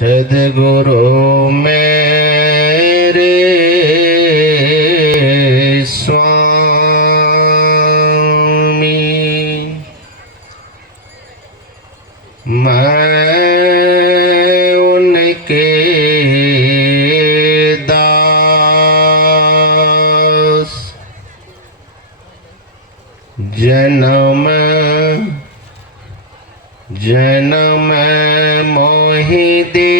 सद्गुरु मेरे स्वामी, मैं उनके दास, जन्म जन्म मोहि दीजियो,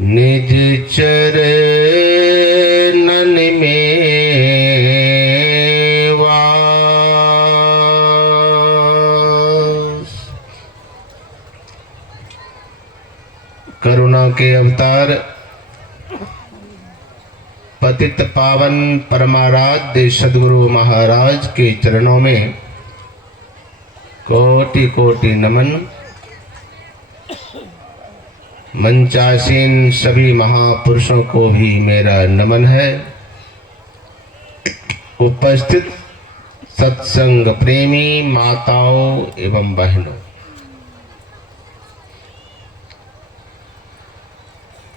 निज चरणन में वास। करुणा के अवतार पतित पावन परमाराध्य सद्गुरु महाराज के चरणों में कोटि कोटि नमन। मंचासीन सभी महापुरुषों को भी मेरा नमन है। उपस्थित सत्संग प्रेमी माताओं एवं बहनों,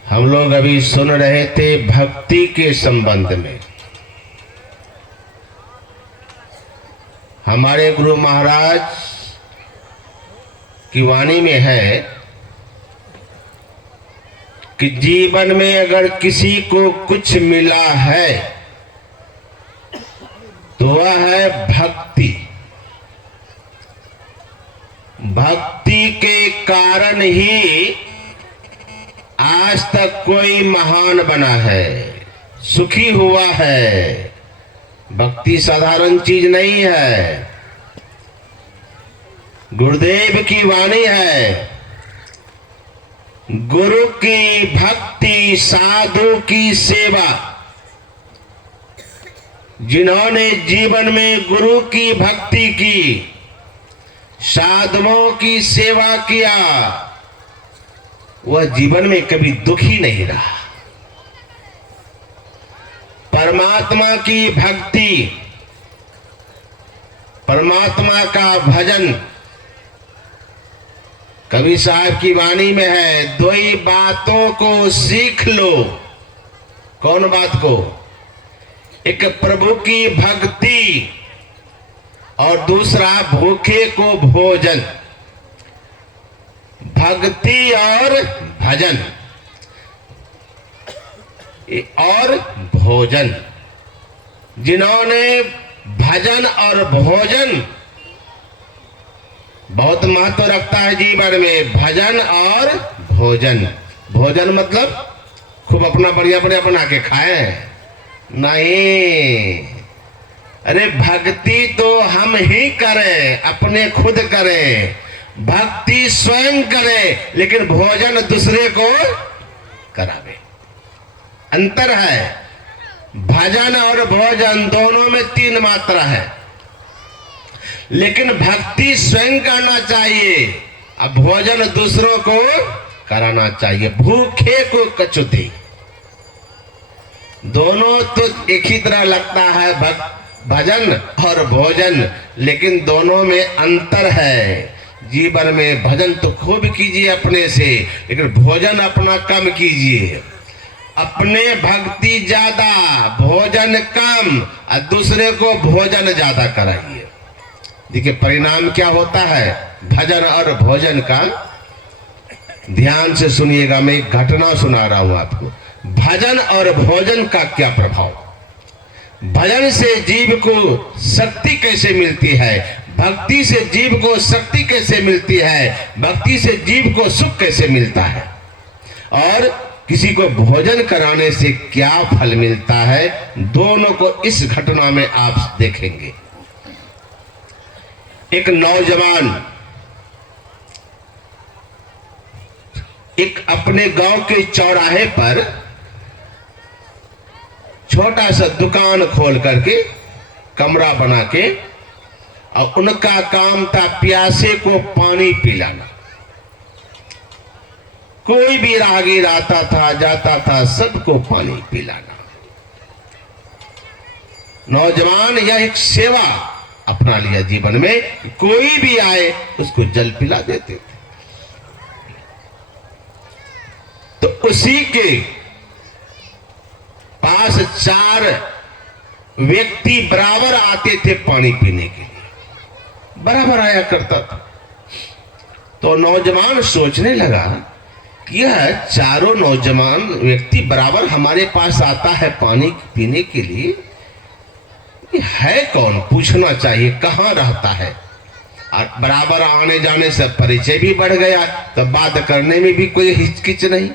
हम लोग अभी सुन रहे थे भक्ति के संबंध में। हमारे गुरु महाराज की वाणी में है कि जीवन में अगर किसी को कुछ मिला है तो वह है भक्ति। भक्ति के कारण ही आज तक कोई महान बना है, सुखी हुआ है। भक्ति साधारण चीज नहीं है। गुरुदेव की वाणी है, गुरु की भक्ति साधु की सेवा। जिन्होंने जीवन में गुरु की भक्ति की, साधुओं की सेवा किया, वह जीवन में कभी दुखी नहीं रहा। परमात्मा की भक्ति, परमात्मा का भजन। कबीर साहब की वाणी में है, दो ही बातों को सीख लो। कौन बात को? एक प्रभु की भक्ति और दूसरा भूखे को भोजन। भक्ति और भजन और भोजन। जिन्होंने भजन और भोजन बहुत महत्व रखता है जीवन में, भजन और भोजन। भोजन मतलब खूब अपना बढ़िया बढ़िया बना के खाए नहीं। अरे भक्ति तो हम ही करें, अपने खुद करें। भक्ति स्वयं करे, लेकिन भोजन दूसरे को करावे। अंतर है। भजन और भोजन दोनों में 3 मात्रा है, लेकिन भक्ति स्वयं करना चाहिए, अब भोजन दूसरों को कराना चाहिए। भूखे को कछु दे। दोनों तो एक ही तरह लगता है, भजन और भोजन, लेकिन दोनों में अंतर है। जीवन में भजन तो खूब कीजिए अपने से, लेकिन भोजन अपना कम कीजिए। अपने भक्ति ज्यादा, भोजन कम, और दूसरे को भोजन ज्यादा कराइए। देखिए परिणाम क्या होता है भजन और भोजन का। ध्यान से सुनिएगा, मैं एक घटना सुना रहा हूं आपको। भजन और भोजन का क्या प्रभाव। भजन से जीव को शक्ति कैसे मिलती है, भक्ति से जीव को शक्ति कैसे मिलती है, भक्ति से जीव को सुख कैसे मिलता है, और किसी को भोजन कराने से क्या फल मिलता है, दोनों को इस घटना में आप देखेंगे। एक नौजवान एक अपने गांव के चौराहे पर छोटा सा दुकान खोल करके, कमरा बना के, और उनका काम था प्यासे को पानी पिलाना। कोई भी राहगीर आता था जाता था, सबको पानी पिलाना। नौजवान यह एक सेवा अपना लिया जीवन में, कोई भी आए उसको जल पिला देते थे। तो उसी के पास 4 व्यक्ति बराबर आते थे पानी पीने के लिए, बराबर आया करता था। तो नौजवान सोचने लगा कि यह चारों नौजवान व्यक्ति बराबर हमारे पास आता है पानी पीने के लिए, ये है कौन, पूछना चाहिए कहाँ रहता है। और बराबर आने जाने से परिचय भी बढ़ गया, तो बात करने में भी कोई हिचकिच नहीं।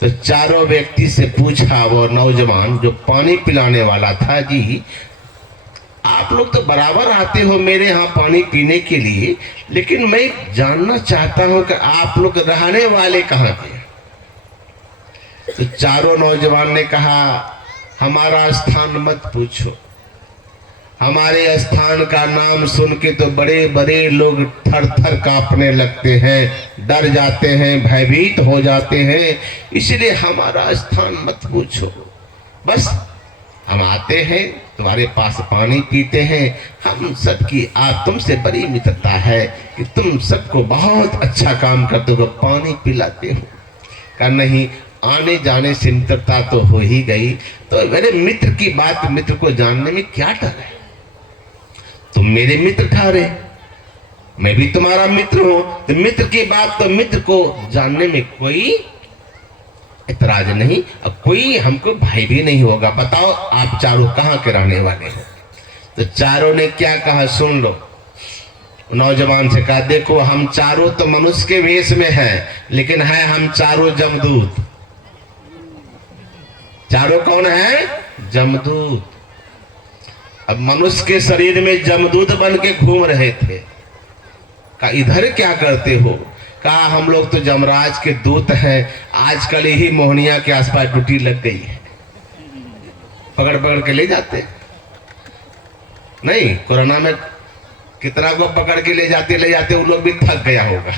तो चारों व्यक्ति से पूछा वो नौजवान जो पानी पिलाने वाला था, जी आप लोग तो बराबर आते हो मेरे यहाँ पानी पीने के लिए, लेकिन मैं जानना चाहता हूं कि आप लोग रहने वाले कहाँ के। तो चारों नौजवान ने कहा हमारा स्थान मत पूछो, हमारे स्थान का नाम सुन के तो बड़े बड़े लोग थर थर कांपने लगते हैं, डर जाते हैं, भयभीत हो जाते हैं, इसलिए हमारा स्थान मत पूछो। बस हम आते हैं तुम्हारे पास पानी पीते हैं, हम सबकी आप तुमसे बड़ी मित्रता है कि तुम सबको बहुत अच्छा काम करते हो, पानी पिलाते हो। का नहीं, आने जाने से मित्रता तो हो ही गई, तो मेरे मित्र की बात मित्र को जानने में क्या डर है। तुम मेरे मित्र ठहरे, मैं भी तुम्हारा मित्र हूं, तो मित्र की बात तो मित्र को जानने में कोई इतराज नहीं, अब कोई हमको भाई भी नहीं होगा। बताओ आप चारों कहाँ के रहने वाले हो। तो चारों ने क्या कहा सुन लो। नौजवान से कहा देखो हम चारों तो मनुष्य के वेश में हैं, लेकिन है हम चारों जमदूत। चारों कौन है? जमदूत। अब मनुष्य के शरीर में जमदूत बन के घूम रहे थे। कहा इधर क्या करते हो? कहा हम लोग तो जमराज के दूत हैं, आजकल ही मोहनिया के आसपास ड्यूटी लग गई है, पकड़ पकड़ के ले जाते। नहीं, कोरोना में कितना को पकड़ के ले जाते वो लोग भी थक गया होगा।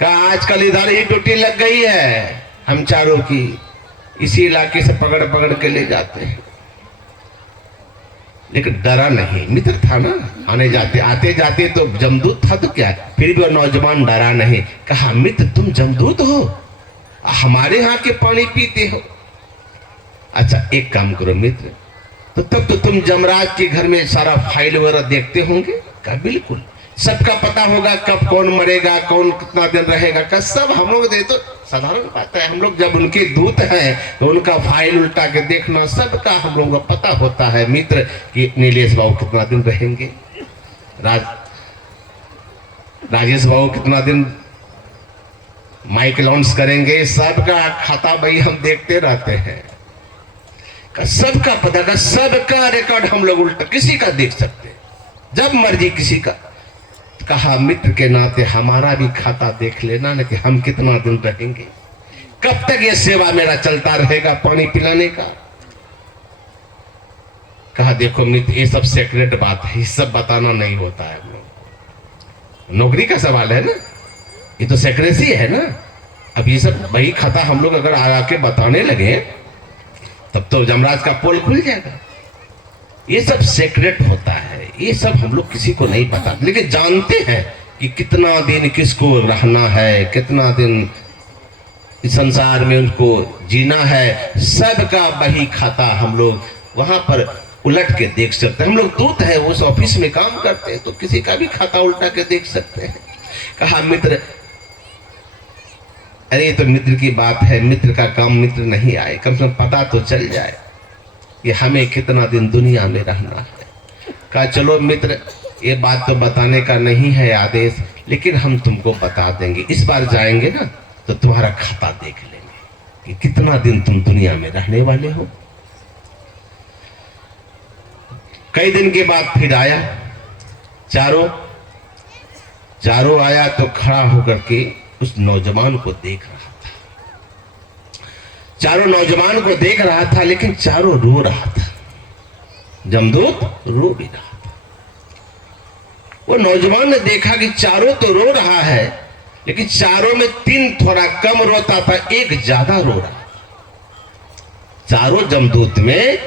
कहा आजकल इधर ही ड्यूटी लग गई है हम चारों की, इसी इलाके से पकड़ पकड़ के ले जाते हैं। लेकिन डरा नहीं, मित्र था ना, आने जाते आते जाते तो जमदूत था तो क्या, फिर भी वो नौजवान डरा नहीं। कहा मित्र तुम जमदूत हो, हमारे यहाँ के पानी पीते हो? अच्छा एक काम करो मित्र, तो तब तो तुम जमराज के घर में सारा फाइल वगैरह देखते होंगे? कहा बिल्कुल, सबका पता होगा कब कौन मरेगा, कौन कितना दिन रहेगा, का सब हम लोग दे। तो साधारण बात है, हम लोग जब उनके दूत हैं तो उनका फाइल उल्टा के देखना सबका हम लोगों को पता होता है मित्र कि नीलेश बाबू कितना दिन रहेंगे, राजेश बाबू कितना दिन माइक लॉन्च करेंगे, सबका खाता भाई हम देखते रहते हैं। का सबका पता, का सबका रिकॉर्ड हम लोग उल्टा किसी का देख सकते हैं जब मर्जी किसी का। कहा मित्र के नाते हमारा भी खाता देख लेना ना कि हम कितना दिन रहेंगे, कब तक ये सेवा मेरा चलता रहेगा पानी पिलाने का। कहा देखो मित्र ये सब सीक्रेट बात है, ये सब बताना नहीं होता है, हम लोग नौकरी का सवाल है ना, ये तो सेक्रेसी है ना। अब ये सब वही खाता हम लोग अगर आके बताने लगे तब तो जमराज का पोल खुल जाएगा। ये सब सीक्रेट होता है, ये सब हम लोग किसी को नहीं पता, लेकिन जानते हैं कि कितना दिन किसको रहना है, कितना दिन इस संसार में उनको जीना है, सबका वही खाता हम लोग वहां पर उलट के देख सकते हैं। हम लोग दूत है, उस ऑफिस में काम करते हैं, तो किसी का भी खाता उल्टा के देख सकते हैं। कहा मित्र, अरे तो मित्र की बात है, मित्र का काम मित्र नहीं आए, कम से कम पता तो चल जाए कि हमें कितना दिन दुनिया में रहना है। कहा चलो मित्र ये बात तो बताने का नहीं है आदेश, लेकिन हम तुमको बता देंगे, इस बार जाएंगे ना तो तुम्हारा खाता देख लेंगे कि कितना दिन तुम दुनिया में रहने वाले हो। कई दिन के बाद फिर आया, चारों आया तो खड़ा होकर के उस नौजवान को देख रहा था। चारों नौजवान को देख रहा था, लेकिन चारों रो रहा था, जमदूत रो भी रहा था। वो नौजवान ने देखा कि चारों तो रो रहा है, लेकिन चारों में 3 थोड़ा कम रोता था, एक ज्यादा रो रहा। चारों जमदूत में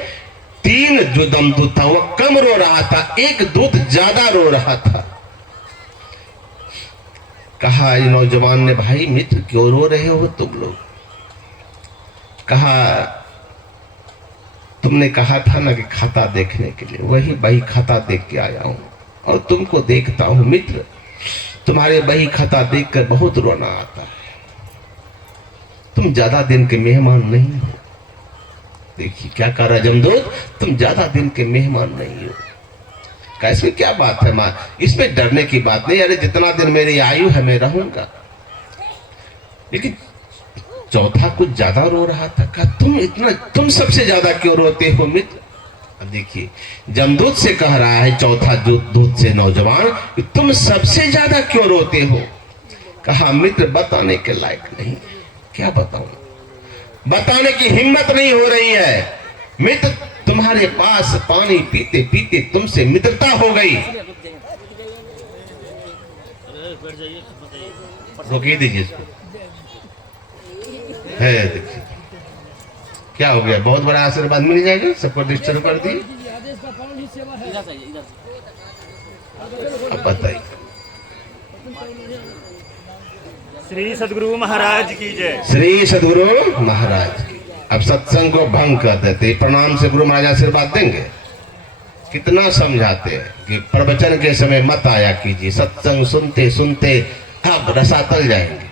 3 जो दमदूत था वो कम रो रहा था, एक दूत ज्यादा रो रहा था। कहा ये नौजवान ने, भाई मित्र क्यों रो रहे हो तुम लोग? कहा तुमने कहा था ना कि खाता देखने के लिए, वही बही खाता देख के आया हूं और तुमको देखता हूं मित्र, तुम्हारे बही खाता देखकर बहुत रोना आता है। तुम ज्यादा दिन के मेहमान नहीं हो। देखिए क्या कह रहा जमदूत, तुम ज्यादा दिन के मेहमान नहीं हो। कैसे क्या बात है मां, इसमें डरने की बात नहीं, अरे जितना दिन मेरी आयु है मैं रहूंगा। लेकिन चौथा कुछ ज्यादा रो रहा था। कहा तुम सबसे ज्यादा क्यों रोते हो मित्र? अब देखिए जमदूत से कह रहा है चौथा दूत से नौजवान, तुम सबसे ज्यादा क्यों रोते हो? कहा मित्र बताने के लायक नहीं, क्या बताऊं, बताने की हिम्मत नहीं हो रही है मित्र। तुम्हारे पास पानी पीते पीते तुमसे मित्रता हो गई। रोकिए दीजिए इसको। है देखिए क्या हो गया, बहुत बड़ा आशीर्वाद मिल जाएगा, सबको डिस्टर्ब कर दी। अब बताइए। श्री सद्गुरु महाराज की जय। श्री सद्गुरु महाराज की। अब सत्संग को भंग कर देते, प्रणाम से गुरु महाराज आशीर्वाद देंगे। कितना समझाते हैं कि प्रवचन के समय मत आया कीजिए, सत्संग सुनते सुनते अब रसातल जाएंगे।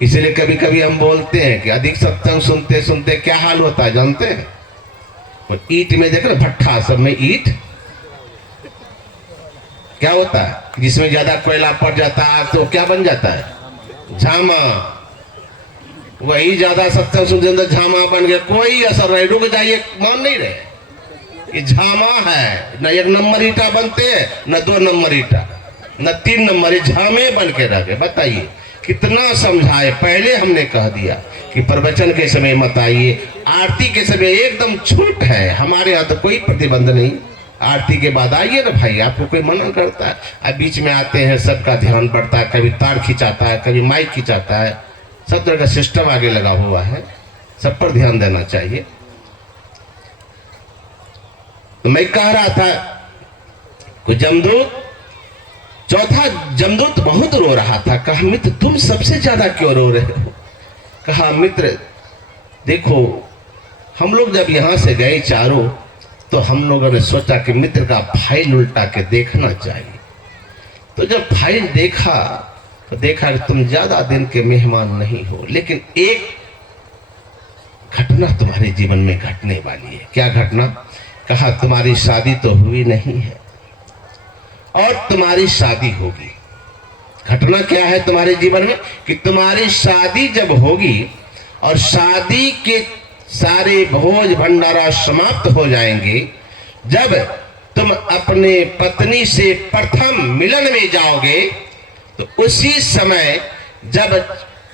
इसलिए कभी कभी हम बोलते हैं कि अधिक सत्संग सुनते सुनते क्या हाल होता है जानते हैं? वो ईट में देखो ना, भट्ठा सब में ईट क्या होता है, जिसमें ज्यादा कोयला पड़ जाता है तो क्या बन जाता है? झामा। वही ज्यादा सत्संग सुनते झामा बन गया, कोई असर नहीं, रुक जाइए, मान नहीं रहे। ये झामा है, न 1 नंबर ईटा बनते हैं, न 2 नंबर ईटा, न 3 नंबर, झामे बन के रह गए। बताइए कितना समझाए, पहले हमने कह दिया कि प्रवचन के समय मत आइए, आरती के समय एकदम छूट है, हमारे यहाँ तो कोई प्रतिबंध नहीं। आरती के बाद आइए ना भाई, आपको कोई मना करता है? अब बीच में आते हैं, सबका ध्यान बढ़ता है, कभी तार खिंचाता है, कभी माइक खिंचाता है, सब तरह का सिस्टम आगे लगा हुआ है, सब पर ध्यान देना चाहिए। तो मैं कह रहा था कि जमदूत, चौथा जमदूत बहुत रो रहा था। कहा मित्र तुम सबसे ज्यादा क्यों रो रहे हो? कहा मित्र देखो, हम लोग जब यहां से गए चारों, तो हम लोगों ने सोचा कि मित्र का फाइल उल्टा के देखना चाहिए। तो जब फाइल देखा तो देखा कि तुम ज्यादा दिन के मेहमान नहीं हो, लेकिन एक घटना तुम्हारे जीवन में घटने वाली है। क्या घटना? कहा तुम्हारी शादी तो हुई नहीं है और तुम्हारी शादी होगी। घटना क्या है तुम्हारे जीवन में कि तुम्हारी शादी जब होगी और शादी के सारे भोज भंडारा समाप्त हो जाएंगे, जब तुम अपने पत्नी से प्रथम मिलन में जाओगे, तो उसी समय जब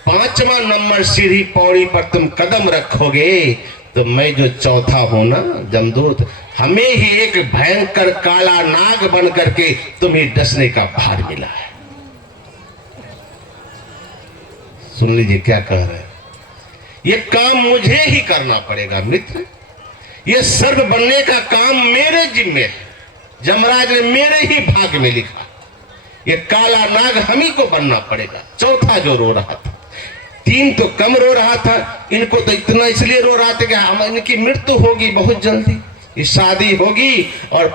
5वां नंबर सीढ़ी पौड़ी पर तुम कदम रखोगे, तो मैं जो चौथा हूं ना जमदूत, हमें ही एक भयंकर काला नाग बन करके तुम्हें डसने का भार मिला है। सुन लीजिए क्या कह रहे हैं, ये काम मुझे ही करना पड़ेगा मित्र, ये सर्व बनने का काम मेरे जिम्मे है, जमराज ने मेरे ही भाग्य में लिखा, ये काला नाग हम ही को बनना पड़ेगा। चौथा जो रो रहा था, 3 तो कम रो रहा था, इनको तो इतना इसलिए रो रहा था कि हम इनकी मृत्यु होगी बहुत जल्दी, ये शादी होगी और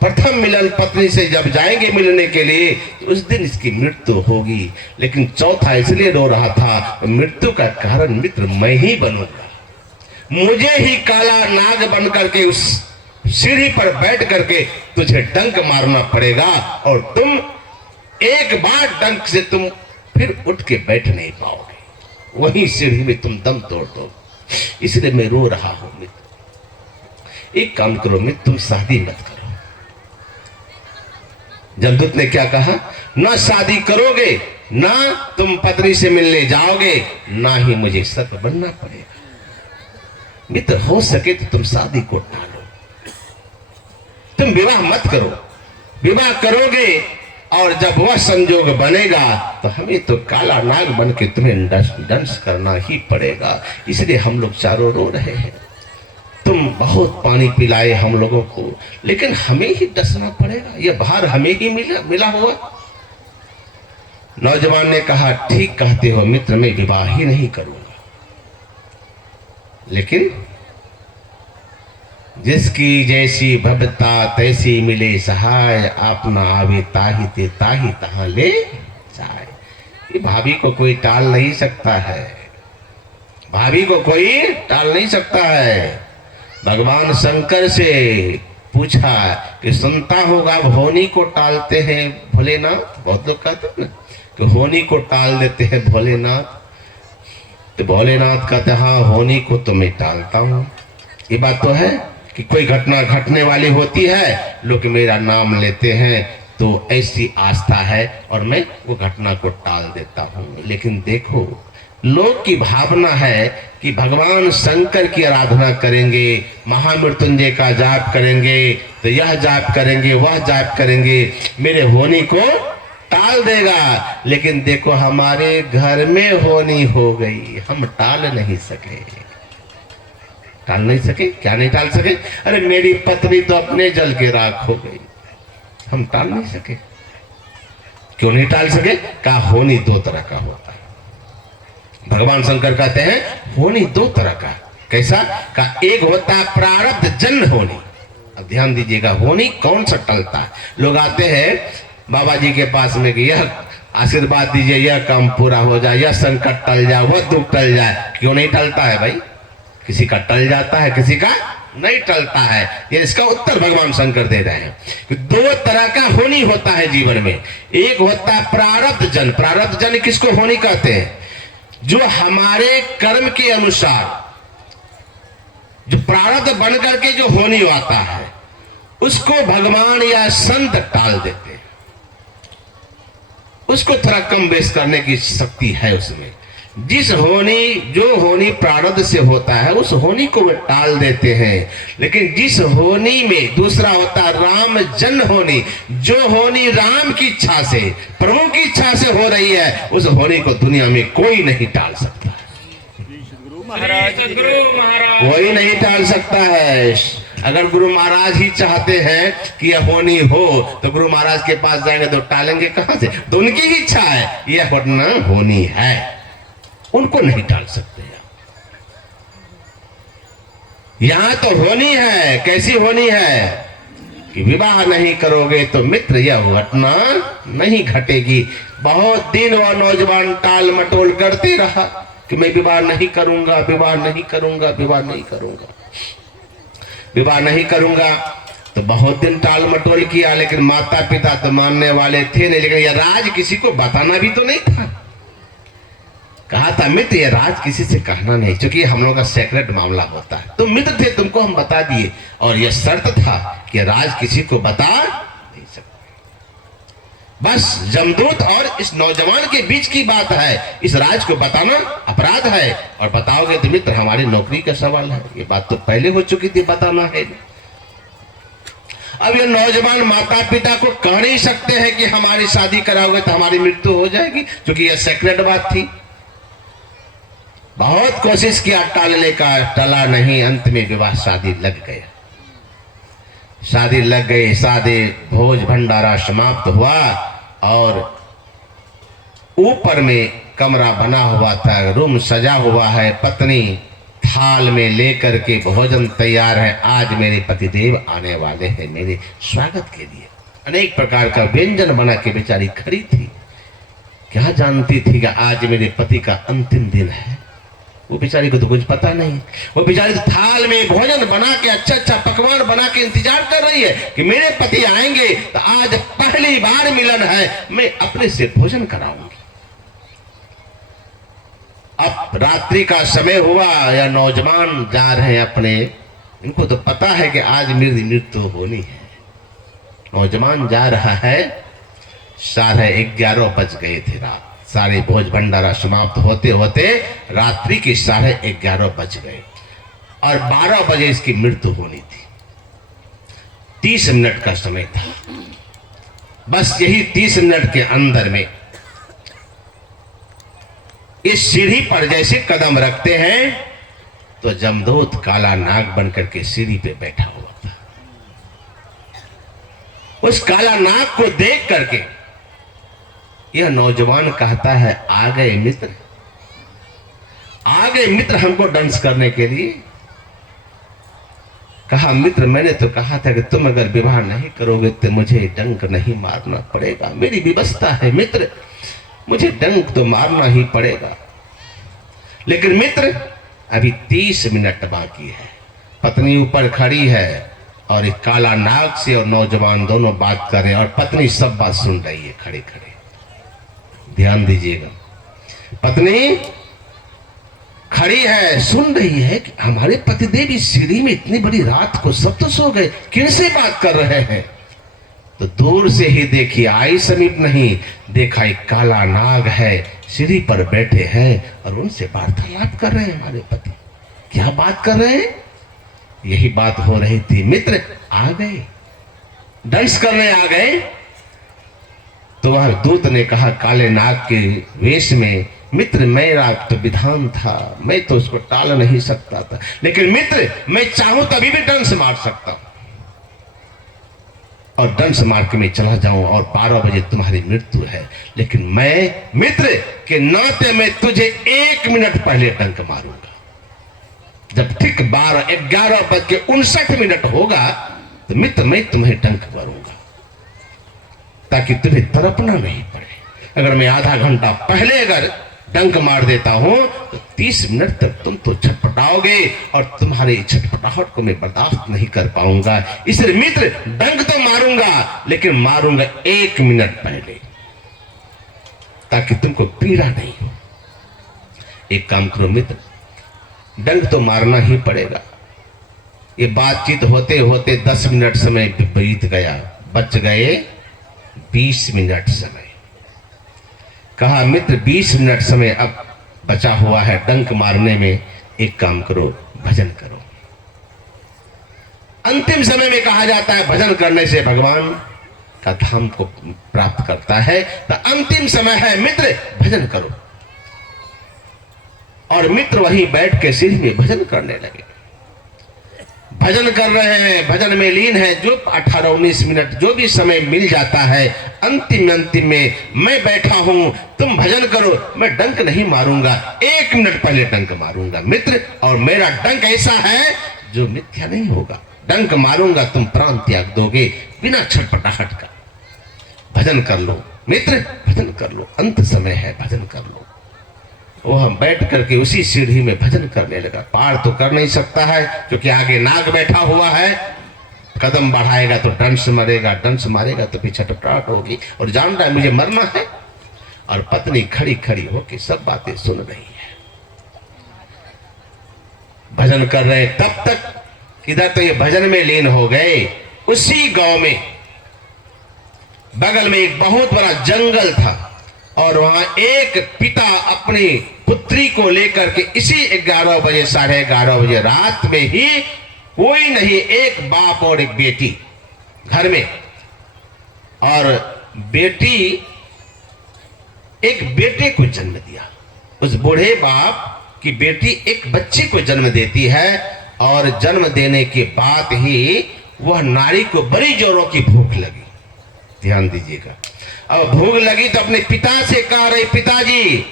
प्रथम मिलन पत्नी से जब जाएंगे मिलने के लिए, तो उस दिन इसकी मृत्यु होगी। लेकिन चौथा इसलिए रो रहा था, मृत्यु का कारण मित्र मैं ही बनूंगा, मुझे ही काला नाग बन करके उस सीढ़ी पर बैठ करके तुझे डंक मारना पड़ेगा, और तुम एक बार डंक से तुम फिर उठ के बैठ नहीं पाओगे, वही सीढ़ी में तुम दम तोड़ दो। इसलिए मैं रो रहा हूं मित्र। एक काम करो मित्र, तुम शादी मत करो। जमदूत ने क्या कहा? ना शादी करोगे, ना तुम पत्नी से मिलने जाओगे, ना ही मुझे सर्प बनना पड़ेगा। मित्र हो सके तो तुम शादी को टालो, तुम विवाह मत करो। विवाह करोगे और जब वह संजोग बनेगा तो हमें तो काला नाग बन के तुम्हें दंश करना ही पड़ेगा। इसलिए हम लोग चारों रो रहे हैं। तुम बहुत पानी पिलाए हम लोगों को, लेकिन हमें ही डसना पड़ेगा, यह भार हमें ही मिला हुआ। नौजवान ने कहा, ठीक कहते हो मित्र, मैं विवाह ही नहीं करूंगा, लेकिन जिसकी जैसी भवता तैसी मिले सहाय, अपना आवे ताही ते ताही तहां ले जाए। ये भाभी को कोई टाल नहीं सकता है, भाभी को कोई टाल नहीं सकता है। भगवान शंकर से पूछा कि सुनता होगा अब होनी को टालते हैं भोलेनाथ, बहुत लोग कहते हैं ना कि होनी को टाल देते हैं भोलेनाथ, तो भोलेनाथ कहते हाँ होनी को तो मैं टालता हूँ। ये बात तो है कि कोई घटना घटने वाली होती है, लोग मेरा नाम लेते हैं, तो ऐसी आस्था है और मैं वो घटना को टाल देता हूँ। लेकिन देखो, लोग की भावना है कि भगवान शंकर की आराधना करेंगे, महामृत्युंजय का जाप करेंगे, तो यह जाप करेंगे वह जाप करेंगे, मेरे होनी को टाल देगा। लेकिन देखो हमारे घर में होनी हो गई, हम टाल नहीं सके। टाल नहीं सके? क्या नहीं टाल सके? अरे मेरी पत्नी तो अपने जल के राख हो गई, हम टाल नहीं सके। क्यों नहीं टाल सके? कहा होनी दो तरह का होता है। भगवान शंकर कहते हैं होनी दो तरह का। कैसा? का एक होता है प्रारब्ध जन्म होनी। अब ध्यान दीजिएगा, होनी कौन सा टलता है? लोग आते हैं बाबा जी के पास में कि यह आशीर्वाद दीजिए, यह काम पूरा हो जाए, यह संकट टल जाए, वह दुख टल जाए। क्यों नहीं टलता है भाई? किसी का टल जाता है, किसी का नहीं टलता है। ये इसका उत्तर भगवान शंकर दे रहे हैं कि दो तरह का होनी होता है जीवन में। एक होता है प्रारब्ध जन। प्रारब्ध जन किसको होनी कहते हैं? जो हमारे कर्म के अनुसार जो प्रारब्ध बन करके जो होनी आता है, उसको भगवान या संत टाल देते हैं। उसको थोड़ा कम बेस करने की शक्ति है उसमें। जिस होनी जो होनी प्रारब्ध से होता है, उस होनी को वे टाल देते हैं। लेकिन जिस होनी में दूसरा होता है राम जन्म होनी, जो होनी राम की इच्छा से, प्रभु की इच्छा से हो रही है, उस होनी को दुनिया में कोई नहीं टाल सकता। कोई नहीं टाल सकता है। अगर गुरु महाराज ही चाहते हैं कि यह होनी हो, तो गुरु महाराज के पास जाएंगे तो टालेंगे कहां से? तो उनकी ही इच्छा है, यह होनी है, उनको नहीं टाल सकते। यहां तो होनी है। कैसी होनी है? कि विवाह नहीं करोगे तो मित्र यह घटना नहीं घटेगी। बहुत दिन वह नौजवान टाल मटोल करते रहा कि मैं विवाह नहीं करूंगा, विवाह नहीं करूंगा, विवाह नहीं करूंगा, विवाह नहीं करूंगा। तो बहुत दिन टाल मटोल किया, लेकिन माता पिता तो मानने वाले थे नहीं। लेकिन यह राज किसी को बताना भी तो नहीं था। कहा था मित्र ये राज किसी से कहना नहीं, क्योंकि हम लोग का सेक्रेट मामला होता है। तुम मित्र थे, तुमको हम बता दिए, और यह शर्त था कि राज किसी को बता नहीं सकते। बस जमदूत और इस नौजवान के बीच की बात है। इस राज को बताना अपराध है, और बताओगे तो मित्र हमारी नौकरी का सवाल है। ये बात तो पहले हो चुकी थी, बताना है। अब ये नौजवान माता पिता को कह नहीं सकते हैं कि हमारी शादी कराओगे तो हमारी मृत्यु हो जाएगी, क्योंकि यह सेक्रेट बात थी। बहुत कोशिश किया टालने का, टला नहीं। अंत में विवाह शादी लग गया। शादी लग गई, शादी भोज भंडारा समाप्त हुआ, और ऊपर में कमरा बना हुआ था, रूम सजा हुआ है, पत्नी थाल में लेकर के भोजन तैयार है। आज मेरे पतिदेव आने वाले हैं मेरे स्वागत के लिए। अनेक प्रकार का व्यंजन बना के बेचारी खड़ी थी। क्या जानती थी कि आज मेरे पति का अंतिम दिन है? वो बेचारी को तो कुछ पता नहीं। वो बेचारी तो थाल में भोजन बना के, अच्छा अच्छा पकवान बना के इंतजार कर रही है कि मेरे पति आएंगे तो आज पहली बार मिलन है, मैं अपने से भोजन कराऊंगी। अब रात्रि का समय हुआ, या नौजवान जा रहे हैं अपने, इनको तो पता है कि आज मेरी मृत्यु होनी है। नौजवान जा रहा है, 11:30 बज गए थे रात। सारे भोज भंडारा समाप्त होते होते रात्रि के 11:30 बज गए, और 12 बजे इसकी मृत्यु होनी थी। 30 मिनट का समय था। बस यही 30 मिनट के अंदर में इस सीढ़ी पर जैसे कदम रखते हैं तो जमदूत काला नाग बन करके सीढ़ी पे बैठा हुआ था। उस काला नाग को देख करके यह नौजवान कहता है, आ गए मित्र, आ गए मित्र हमको डांस करने के लिए। कहा, मित्र मैंने तो कहा था कि तुम अगर विवाह नहीं करोगे तो मुझे डंक नहीं मारना पड़ेगा, मेरी व्यवस्था है मित्र, मुझे डंक तो मारना ही पड़ेगा। लेकिन मित्र अभी 30 मिनट बाकी है। पत्नी ऊपर खड़ी है और एक काला नाग से और नौजवान दोनों बात कर रहे हैं और पत्नी सब बात सुन रही है खड़े खड़े। ध्यान दीजिएगा, पत्नी खड़ी है, सुन रही है कि हमारे पतिदेव इस सीढ़ी में इतनी बड़ी रात को सब तो सो गए, किनसे बात कर रहे हैं। तो दूर से ही देखी, आई समीप नहीं, देखा एक काला नाग है, सीढ़ी पर बैठे हैं और उनसे वार्तालाप कर रहे हैं हमारे पति। क्या बात कर रहे हैं? यही बात हो रही थी। मित्र आ गए, डांस करने आ गए। तो वह दूत ने कहा काले नाग के वेश में, मित्र मेरा तो विधान था, मैं तो उसको टाल नहीं सकता था, लेकिन मित्र मैं चाहूं तभी भी डांस मार सकता हूं और डांस मार के मैं चला जाऊं और 12 बजे तुम्हारी मृत्यु है। लेकिन मैं मित्र के नाते मैं तुझे 1 मिनट पहले डंक मारूंगा। जब ठीक 11:59 होगा तो मित्र मैं तुम्हें डंक मारूंगा ताकि तुम्हें तड़पना नहीं पड़े। अगर मैं आधा घंटा पहले अगर डंक मार देता हूं तो 30 मिनट तक तुम तो छटपटाओगे और तुम्हारी छटपटाहट को मैं बर्दाश्त नहीं कर पाऊंगा। इसलिए मित्र डंक तो मारूंगा, लेकिन मारूंगा 1 मिनट पहले ताकि तुमको पीड़ा नहीं हो। एक काम करो मित्र, डंक तो मारना ही पड़ेगा। ये बातचीत होते होते 10 मिनट समय बीत गया, बच गए 20 मिनट समय। कहा मित्र 20 मिनट समय अब बचा हुआ है डंक मारने में, एक काम करो भजन करो। अंतिम समय में कहा जाता है भजन करने से भगवान का धाम को प्राप्त करता है। तो अंतिम समय है मित्र, भजन करो। और मित्र वहीं बैठ के सीढ़ी में भजन करने लगे। भजन कर रहे हैं, भजन में लीन है। जो 18-19 मिनट जो भी समय मिल जाता है, अंतिम में मैं बैठा हूं, तुम भजन करो, मैं डंक नहीं मारूंगा, 1 मिनट पहले डंक मारूंगा मित्र। और मेरा डंक ऐसा है जो मिथ्या नहीं होगा। डंक मारूंगा, तुम प्राण त्याग दोगे बिना छटपटाहट का। भजन कर लो मित्र, भजन कर लो, अंत समय है, भजन कर लो। वो हम बैठ करके उसी सीढ़ी में भजन करने लगा। पार तो कर नहीं सकता है क्योंकि आगे नाग बैठा हुआ है। कदम बढ़ाएगा तो डंस मरेगा, डंस मारेगा तो फिर छटपटाहट होगी और जान रहा है मुझे मरना है। और पत्नी खड़ी खड़ी होकर सब बातें सुन रही है। भजन कर रहे, तब तक इधर तो ये भजन में लीन हो गए। उसी गांव में बगल में एक बहुत बड़ा जंगल था और वहां एक पिता अपनी पुत्री को लेकर के इसी 11 बजे 11:30 बजे रात में ही, कोई नहीं, एक बाप और एक बेटी घर में। और बेटी एक बेटे को जन्म दिया। उस बूढ़े बाप की बेटी एक बच्चे को जन्म देती है और जन्म देने के बाद ही वह नारी को बड़ी जोरों की भूख लगी। ध्यान दीजिएगा, अब भूख लगी तो अपने पिता से कह रही, पिताजी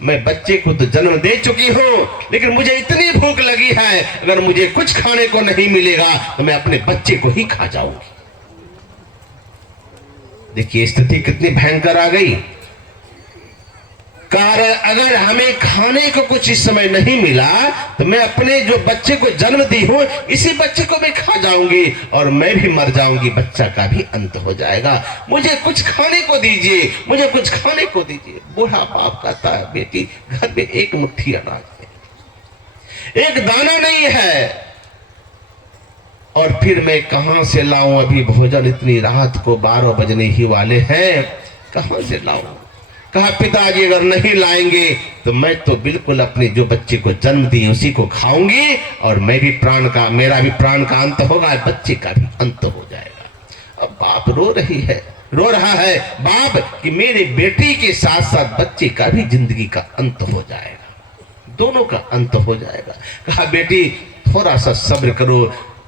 मैं बच्चे को तो जन्म दे चुकी हूं, लेकिन मुझे इतनी भूख लगी है, अगर मुझे कुछ खाने को नहीं मिलेगा तो मैं अपने बच्चे को ही खा जाऊंगी। देखिए स्थिति कितनी भयंकर आ गई। कारण अगर हमें खाने को कुछ इस समय नहीं मिला तो मैं अपने जो बच्चे को जन्म दी हूं, इसी बच्चे को मैं खा जाऊंगी और मैं भी मर जाऊंगी, बच्चा का भी अंत हो जाएगा। मुझे कुछ खाने को दीजिए, मुझे कुछ खाने को दीजिए। बूढ़ा बाप कहता है, बेटी घर में एक मुट्ठी अनाज है, एक दाना नहीं है, और फिर मैं कहां से लाऊं? अभी भोजन, इतनी रात को 12 बजने ही वाले हैं, कहां से लाऊं? कहा पिताजी अगर नहीं लाएंगे तो मैं तो बिल्कुल अपने जो बच्चे को जन्म दी उसी को खाऊंगी और मैं भी मेरा भी प्राण का अंत होगा, बच्चे का भी अंत हो जाएगा। अब बाप रो रहा है बाप कि मेरे बेटी के साथ साथ बच्चे का भी जिंदगी का अंत हो जाएगा। दोनों का अंत हो जाएगा। कहा बेटी थोड़ा सा सब्र करो,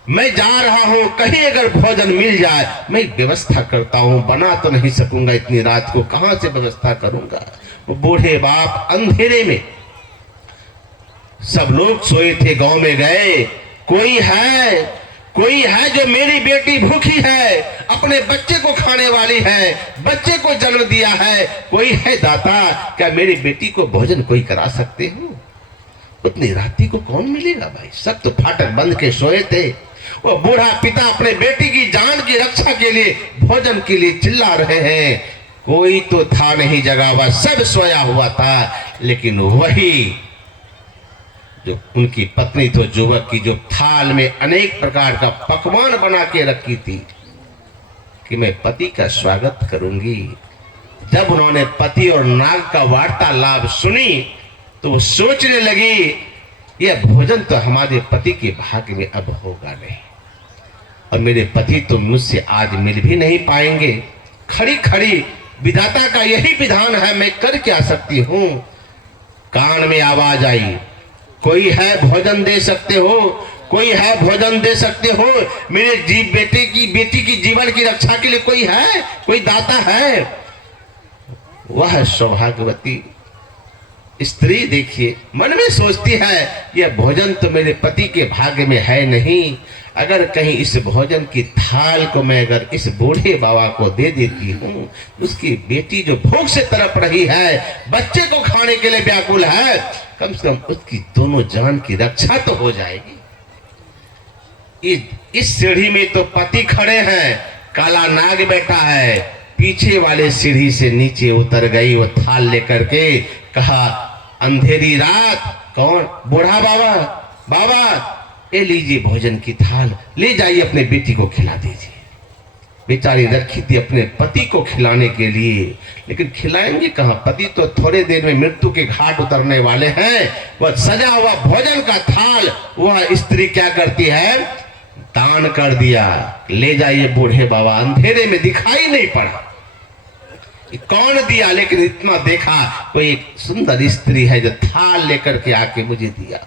मैं जा रहा हूं, कहीं अगर भोजन मिल जाए मैं व्यवस्था करता हूं, बना तो नहीं सकूंगा इतनी रात को, कहां से व्यवस्था करूंगा। वो बूढ़े बाप अंधेरे में, सब लोग सोए थे, गांव में गए, कोई है जो मेरी बेटी भूखी है, अपने बच्चे को खाने वाली है, बच्चे को जन्म दिया है, कोई है दाता, क्या मेरी बेटी को भोजन कोई करा सकते हो। उतनी रात्रि को कौन मिलेगा भाई, सब तो फाटक बंद के सोए थे। वो बूढ़ा पिता अपने बेटी की जान की रक्षा के लिए भोजन के लिए चिल्ला रहे हैं, कोई तो था नहीं जगा हुआ, सब सोया हुआ था। लेकिन वही जो उनकी पत्नी तो युवक की, जो थाल में अनेक प्रकार का पकवान बना के रखी थी कि मैं पति का स्वागत करूंगी। जब उन्होंने पति और नाग का वार्तालाप सुनी तो वो सोचने लगी यह भोजन तो हमारे पति के भाग्य में अब होगा नहीं, और मेरे पति तो मुझसे आज मिल भी नहीं पाएंगे। खड़ी खड़ी विधाता का यही विधान है, मैं कर क्या सकती हूं। कान में आवाज आई, कोई है भोजन दे सकते हो, कोई है भोजन दे सकते हो, मेरे बेटी की जीवन की रक्षा के लिए कोई है, कोई दाता है। वह सौभाग्यवती स्त्री देखिए मन में सोचती है यह भोजन तो मेरे पति के भाग्य में है नहीं, अगर कहीं इस भोजन की थाल को मैं अगर इस बूढ़े बाबा को दे देती हूँ, उसकी बेटी जो भूख से तड़प रही है, बच्चे को खाने के लिए व्याकुल है, कम से कम उसकी दोनों जान की रक्षा तो हो जाएगी। इस सीढ़ी में तो पति खड़े हैं, काला नाग बैठा है, पीछे वाले सीढ़ी से नीचे उतर गई वो थाल लेकर के। कहा अंधेरी रात, कौन? बूढ़ा बाबा, बाबा ये लीजिए भोजन की थाल, ले जाइए अपने बेटी को खिला दीजिए। बेचारी रखी थी अपने पति को खिलाने के लिए, लेकिन खिलाएंगे कहां, पति तो थोड़े देर में मृत्यु के घाट उतरने वाले हैं। वह सजा हुआ भोजन का थाल वह स्त्री क्या करती है, दान कर दिया, ले जाइए बूढ़े बाबा। अंधेरे में दिखाई नहीं पड़ा कौन दिया, लेकिन इतना देखा कोई एक सुंदर स्त्री है जो थाल लेकर के आके मुझे दिया।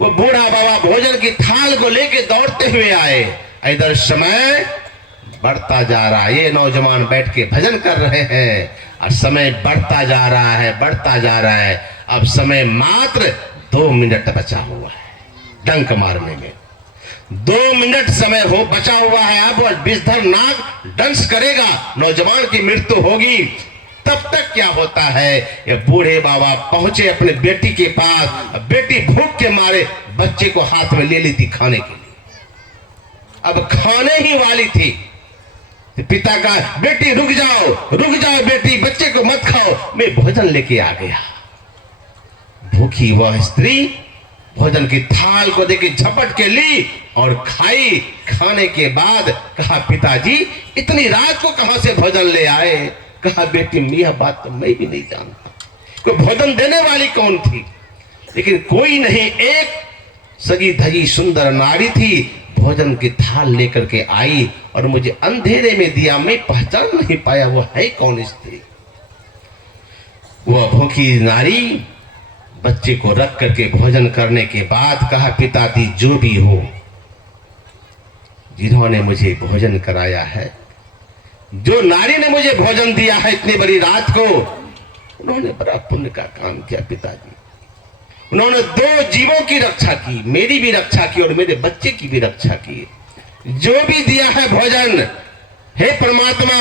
वो बूढ़ा बाबा भोजन की थाल को लेके दौड़ते हुए आए। इधर समय बढ़ता जा रहा है, ये नौजवान बैठ के भजन कर रहे हैं और समय बढ़ता जा रहा है, बढ़ता जा रहा है। अब समय मात्र 2 मिनट बचा हुआ है डंक मारने में, 2 मिनट समय हो बचा हुआ है। अब विषधर नाग दंश करेगा, नौजवान की मृत्यु होगी। तब तक क्या होता है, ये बूढ़े बाबा पहुंचे अपने बेटी के पास। बेटी भूख के मारे बच्चे को हाथ में ले ली थी खाने के लिए, अब खाने ही वाली थी। पिता का, बेटी रुक जाओ बेटी, बच्चे को मत खाओ, मैं भोजन लेके आ गया। भूखी वह स्त्री भोजन की थाल को देके झपट के ली और खाई। खाने के बाद कहा पिताजी इतनी रात को कहां से भोजन ले आए। कहा बेटी यह बात तो मैं भी नहीं जानता, कोई भोजन देने वाली कौन थी, लेकिन कोई नहीं, एक सजी धजी सुंदर नारी थी, भोजन की थाल लेकर के आई और मुझे अंधेरे में दिया। मैं पहचान नहीं पाया वो है कौन स्त्री। वह भूखी नारी बच्चे को रख करके भोजन करने के बाद कहा पिताजी जो भी हो, जिन्होंने मुझे भोजन कराया है, जो नारी ने मुझे भोजन दिया है इतनी बड़ी रात को, उन्होंने बड़ा पुण्य का काम किया पिताजी। उन्होंने 2 जीवों की रक्षा की, मेरी भी रक्षा की और मेरे बच्चे की भी रक्षा की। जो भी दिया है भोजन, हे परमात्मा,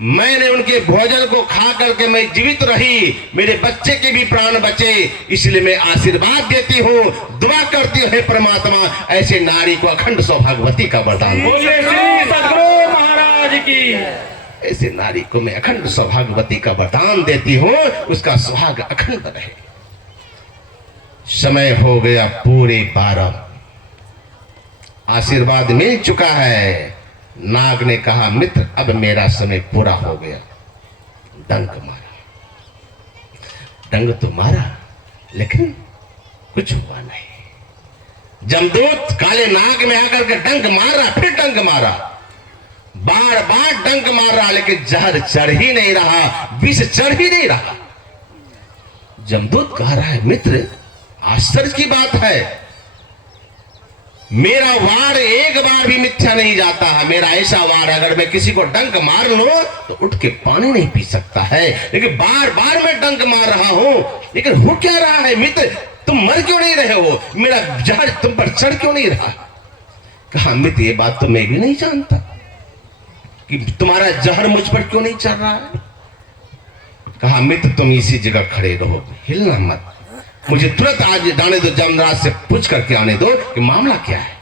मैंने उनके भोजन को खा करके मैं जीवित रही, मेरे बच्चे के भी प्राण बचे, इसलिए मैं आशीर्वाद देती हूँ, दुआ करती हूँ, हे परमात्मा ऐसे नारी को अखंड सौभाग्यवती का वरदान दो। सदगुरु महाराज की। ऐसे नारी को मैं अखंड सौभाग्यवती का वरदान देती हूँ, उसका सुहाग अखंड रहे। समय हो गया पूरे 12, आशीर्वाद मिल चुका है। नाग ने कहा मित्र अब मेरा समय पूरा हो गया। डंक मारा, डंक तो मारा लेकिन कुछ हुआ नहीं। जमदूत काले नाग में आकर के डंक मार रहा, फिर डंक मारा, बार बार डंक मार रहा, लेकिन जहर चढ़ ही नहीं रहा, विष चढ़ ही नहीं रहा। जमदूत कह रहा है, मित्र आश्चर्य की बात है, मेरा वार एक बार भी मिथ्या नहीं जाता है। मेरा ऐसा वार अगर मैं किसी को डंक मार लूं तो उठ के पानी नहीं पी सकता है, लेकिन बार बार मैं डंक मार रहा हूं, लेकिन हो क्या रहा है मित्र, तुम मर क्यों नहीं रहे हो, मेरा जहर तुम पर चढ़ क्यों नहीं रहा। कहा मित्र ये बात तो मैं भी नहीं जानता कि तुम्हारा जहर मुझ पर क्यों नहीं चढ़ रहा है। कहा मित्र तुम इसी जगह खड़े रहो, हिलना मत, मुझे तुरंत आज जाने दो, जमराज से पूछ करके आने दो कि मामला क्या है।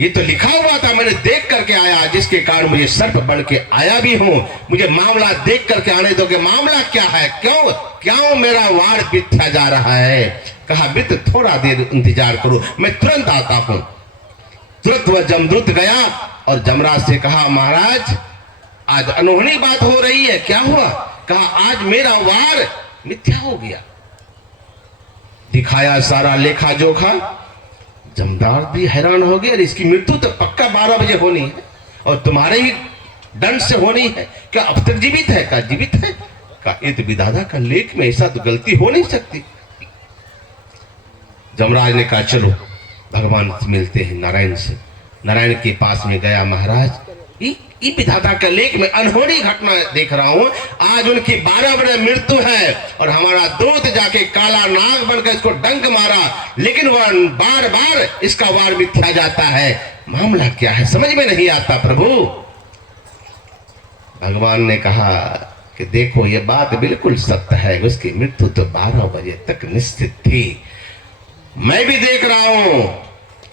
ये तो लिखा हुआ था, मैंने देख करके आया, जिसके कारण मुझे सर्प बन के आया भी हूं, मुझे मामला देख करके आने दो कि मामला क्या है, क्यों क्यों मेरा वार बिथा जा रहा है। कहा मित्र थोड़ा देर इंतजार करो, मैं तुरंत आता हूं। तुरंत वह जमदूत गया और जमराज से कहा महाराज आज अनहोनी बात हो रही है, क्या हुआ। कहा आज मेरा वार मिथ्या हो गया। दिखाया सारा लेखा जोखा, जमदार भी हैरान हो गया, इसकी मृत्यु तो पक्का 12 बजे होनी है और तुम्हारे ही दंड से होनी है, क्या अब तक जीवित है। क्या जीवित है। का ये तो विधाता का लेख में ऐसा तो गलती हो नहीं सकती। जमराज ने कहा चलो भगवान से मिलते हैं नारायण से। नारायण के पास में गया, महाराज ये विधाता का लेख में अनहोनी घटना देख रहा हूं, आज उनकी 12 बजे मृत्यु है और हमारा दूत जाके काला नाग बनकर इसको डंक मारा, लेकिन वह बार बार इसका वार मिथ्या जाता है, मामला क्या है समझ में नहीं आता प्रभु। भगवान ने कहा कि देखो ये बात बिल्कुल सत्य है, उसकी मृत्यु तो 12 बजे तक निश्चित थी। मैं भी देख रहा हूं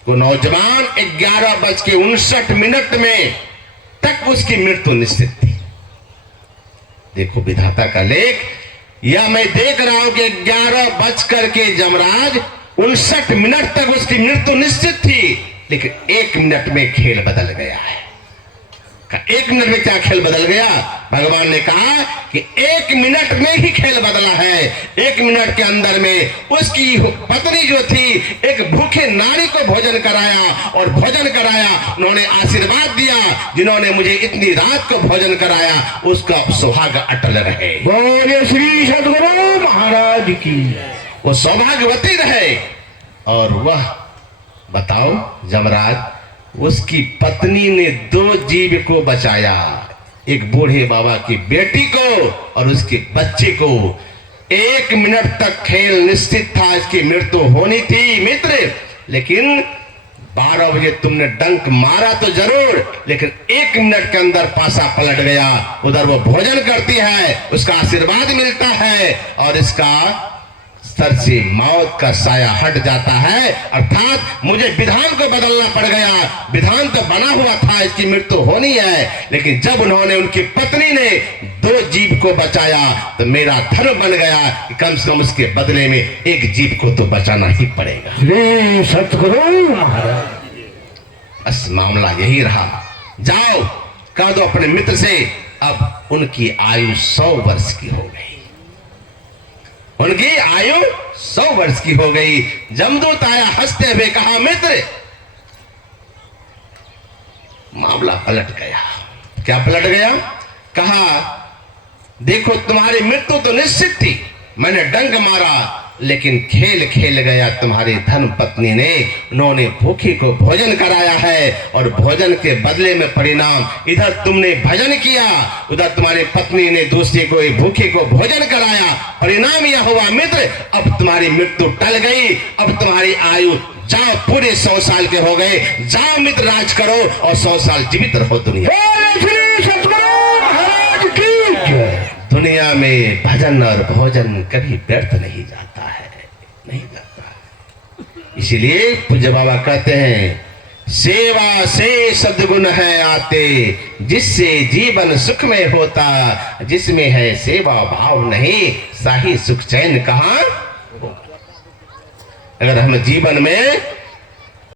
वो नौजवान 11:59 में तक उसकी मृत्यु निश्चित थी। देखो विधाता का लेख, या मैं देख रहा हूं कि 11 जमराज 59 तक उसकी मृत्यु निश्चित थी, लेकिन 1 मिनट में खेल बदल गया है। 1 मिनट में क्या खेल बदल गया। भगवान ने कहा कि 1 मिनट में ही खेल बदला है। 1 मिनट के अंदर में उसकी पत्नी जो थी एक भूखे नारी को भोजन कराया और भोजन कराया, उन्होंने आशीर्वाद दिया, जिन्होंने मुझे इतनी रात को भोजन कराया उसका सुहाग अटल रहे। बोले श्री सद्गुरु महाराज की। वो सौभाग्यवती रहे। और वह बताओ जमराज, उसकी पत्नी ने 2 जीव को बचाया, एक बूढ़े बाबा की बेटी को और उसके बच्चे को। 1 मिनट तक खेल निश्चित था, इसकी मृत्यु होनी थी मित्र, लेकिन 12 बजे तुमने डंक मारा तो जरूर, लेकिन 1 मिनट के अंदर पासा पलट गया। उधर वो भोजन करती है, उसका आशीर्वाद मिलता है और इसका सर से मौत का साया हट जाता है, अर्थात मुझे विधान को बदलना पड़ गया। विधान तो बना हुआ था, इसकी मृत्यु होनी है, लेकिन जब उन्होंने उनकी पत्नी ने 2 जीव को बचाया तो मेरा धर्म बन गया कि कम से कम उसके बदले में 1 जीव को तो बचाना ही पड़ेगा। श्री सद्गुरु महाराज। बस मामला यही रहा। जाओ कह दो अपने मित्र से, अब उनकी आयु 100 वर्ष की हो गई। उनकी आयु 100 वर्ष की हो गई। जमदूत आया हंसते हुए, कहा मित्र मामला पलट गया। क्या पलट गया। कहा देखो तुम्हारी मृत्यु तो निश्चित थी, मैंने डंक मारा, लेकिन खेल खेल गया तुम्हारी धर्म पत्नी ने। उन्होंने भूखे को भोजन कराया है और भोजन के बदले में परिणाम, इधर तुमने भजन किया, उधर तुम्हारी पत्नी ने दूसरे को भूखे को भोजन कराया, परिणाम यह हुआ मित्र अब तुम्हारी मृत्यु टल गई। अब तुम्हारी आयु जाओ पूरे 100 साल के हो गए, जाओ मित्र राज करो और 100 साल जीवित रहो दुनिया। दुनिया में भजन और भोजन कभी व्यर्थ नहीं जाता है, नहीं जाता। इसीलिए पूज्य बाबा कहते हैं सेवा से सद्गुण है आते, जिससे जीवन सुख में होता, जिसमें है सेवा भाव नहीं साही सुख चैन कहाँ। अगर हम जीवन में